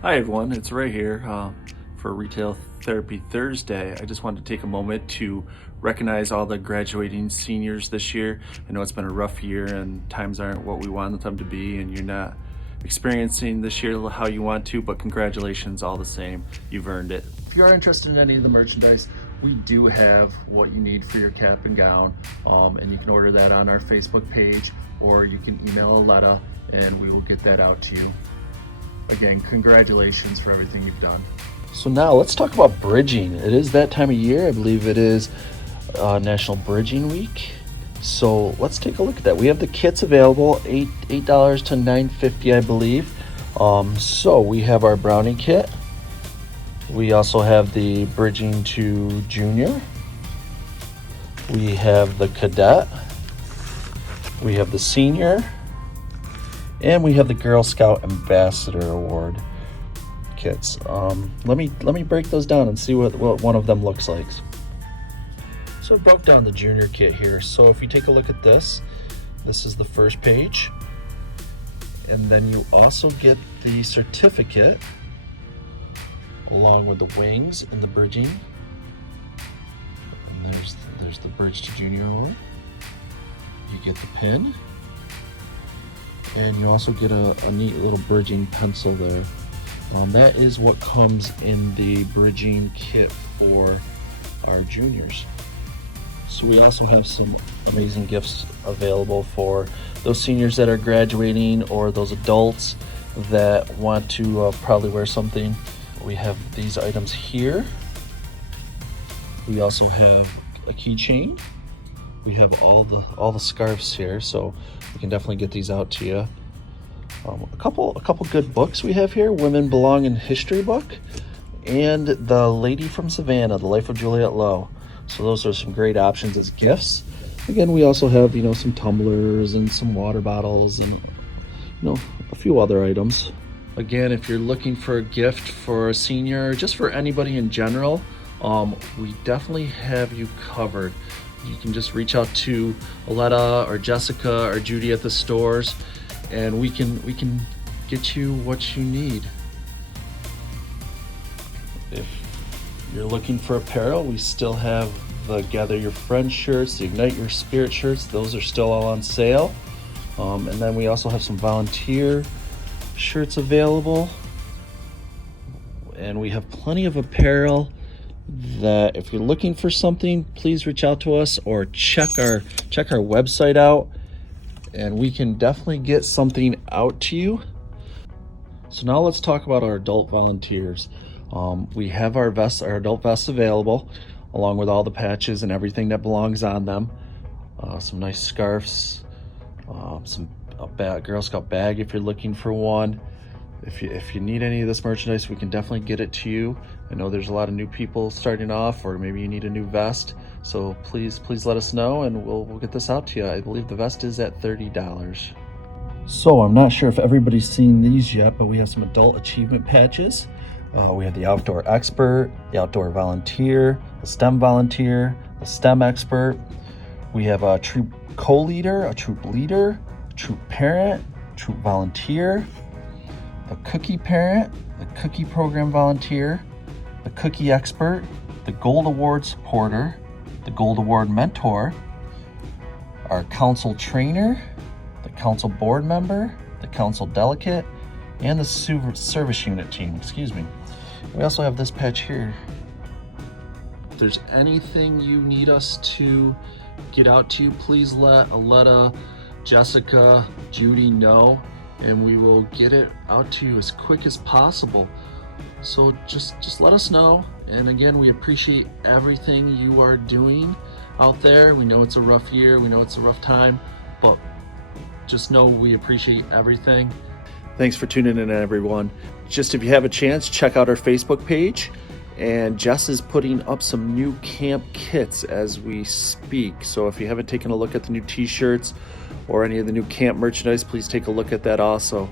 Hi everyone, it's Ray here for Retail Therapy Thursday. I just wanted to take a moment to recognize all the graduating seniors this year. I know it's been a rough year and times aren't what we wanted them to be, and you're not experiencing this year how you want to, but congratulations all the same. You've earned it. If you are interested in any of the merchandise, we do have what you need for your cap and gown, and you can order that on our Facebook page, or you can email Aletta and we will get that out to you. Again, congratulations for everything you've done. So now let's talk about bridging. It is that time of year. I believe it is National Bridging Week. So let's take a look at that. We have the kits available, $8 to $9.50, I believe. So we have our Brownie kit. We also have the Bridging to Junior. We have the Cadet. We have the Senior. And we have the Girl Scout Ambassador Award kits. Let me break those down and see what one of them looks like. So I broke down the junior kit here. So if you take a look at this is the first page. And then you also get the certificate along with the wings and the bridging. And there's the Bridge to Junior Award. You get the pin. And you also get a neat little bridging pencil there. That is what comes in the bridging kit for our juniors. So we also have some amazing gifts available for those seniors that are graduating or those adults that want to probably wear something. We have these items here. We also have a keychain. We have all the scarves here, so we can definitely get these out to you. A couple good books we have here: Women Belong in History book, and The Lady from Savannah: The Life of Juliet Lowe. So those are some great options as gifts. Again, we also have some tumblers and some water bottles and a few other items. Again, if you're looking for a gift for a senior, or just for anybody in general, we definitely have you covered. You can just reach out to Aletta or Jessica or Judy at the stores, and we can get you what you need. If you're looking for apparel, we still have the Gather Your Friends shirts, the Ignite Your Spirit shirts. Those are still all on sale. And then we also have some volunteer shirts available. And we have plenty of apparel that if you're looking for something, please reach out to us or check our website out, and we can definitely get something out to you. So now let's talk about our adult volunteers. We have our adult vests available, along with all the patches and everything that belongs on them. Some nice scarves, a Girl Scout bag if you're looking for one. If you need any of this merchandise, we can definitely get it to you. I know there's a lot of new people starting off, or maybe you need a new vest. So please let us know, and we'll get this out to you. I believe the vest is at $30. So I'm not sure if everybody's seen these yet, but we have some adult achievement patches. We have the Outdoor Expert, the Outdoor Volunteer, the STEM Volunteer, the STEM Expert. We have a Troop Co-Leader, a Troop Leader, a Troop Parent, Troop Volunteer, the Cookie Parent, the Cookie Program Volunteer, the Cookie Expert, the Gold Award Supporter, the Gold Award Mentor, our Council Trainer, the Council Board Member, the Council Delegate, and the Service Unit Team, We also have this patch here. If there's anything you need us to get out to you, please let Aletta, Jessica, Judy know, and we will get it out to you as quick as possible. So just let us know. And again, we appreciate everything you are doing out there. We know it's a rough year, we know it's a rough time, but just know we appreciate everything. Thanks for tuning in, everyone. Just if you have a chance, check out our Facebook page. And Jess is putting up some new camp kits as we speak. So if you haven't taken a look at the new t-shirts or any of the new camp merchandise, please take a look at that also.